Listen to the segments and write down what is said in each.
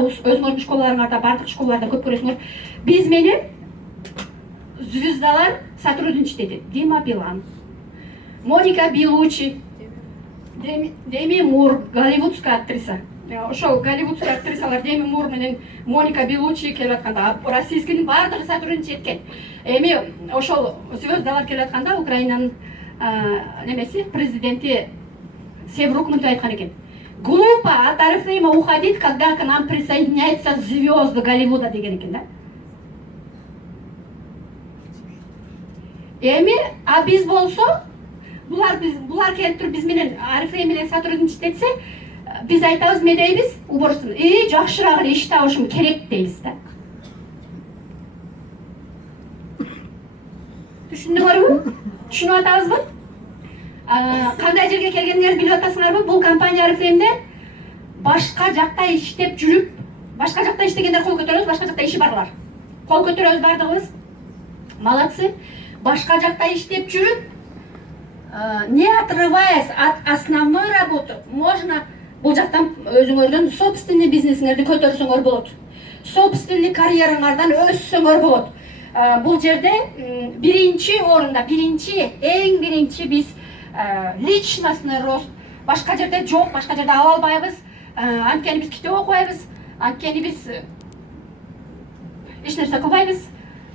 өзүңөрдүн школаларыңарда, бардык школаларда көп көрөсүңөр. Биз менен звездалар сотрудничать. Дима Билан, Моника Белучи, Деми Мур, голливудская актриса. Ошол голливудская актрисалар Деми Мур менен Моника Белучи келип атканда, российскийдин бардыгы сотрудничать эткен. Эми ошол звездалар келип атканда Украинанын немеси президенти Севрук мынтип айткан экен. Глупо от Орифлейма уходить, когда к нам присоединяются звезды Голливуда деген экен да. Эми, а биз болсо, булар келип туруп биз менен Орифлейм менен сотрудничать этсе, биз айтабыз эмне дейбиз? Уборсын. Жакшыраак эле иш табышым керек дейбиз да. Түшүндүңөрбү? Түшүнүп атабызбы? Кандай жерге келгениңерди билип атасыңарбы? Бул компания Орифлеймде башка жакта иштеп жүрүп, башка жакта иштегендер кол көтөрөбүз, башка жакта иши барлар. Кол көтөрөбүз бардыгыбыз. Молодцы. Башка жакта иштеп жүрүп, не отрываясь от основной работы, можно бул жактан өзүңөрдүн собственный бизнесиңерди көтөрсөңөр болот. Собственный карьераңардан өссөңөр болот. Бул жерде биринчи орунда, эң биринчи биз личностный рост башка жерде жок, башка жерде ала албайбыз. Анткени биз китеп окубайбыз, анткени биз эч нерсе кылбайбыз.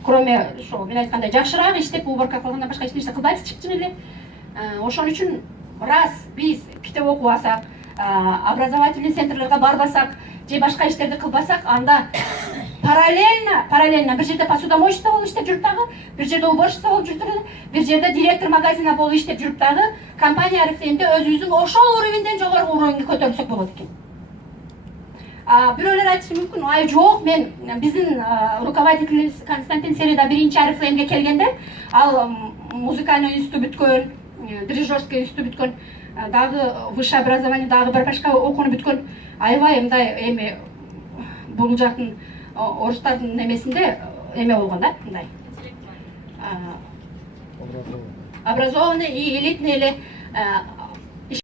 Кроме ошо мен айткандай жакшыраак иштеп уборка кылгандан башка эч нерсе кылбайбыз, чыкчын эле. Ошон үчүн раз биз китеп окубасак, образовательный центрлерге барбасак, же башка иштерди кылбасак, анда параллельно бир жерде посудомоечница болуп иштеп жүрүп дагы, бир жерде уборщица болуп жүрүп дагы, бир жерде директор магазина болуп иштеп жүрүп дагы, компания Орифлеймде өзүбүздүн ошол уровеньден жогорку уровеньге көтөрүлсөк болот экен. Бирөөлөр айтышы мүмкүн, ай жок, мен биздин руководитель Константин Середа биринчи Орифлеймге келгенде, ал музыкальный институт бүткөн, дирижерский институт бүткөн, дагы высшее образование, дагы бир башка окууну бүткөн. Аябай мындай эми бул жактын орустардын немесинде эме болгон да, мындай. Образованный и элитный эле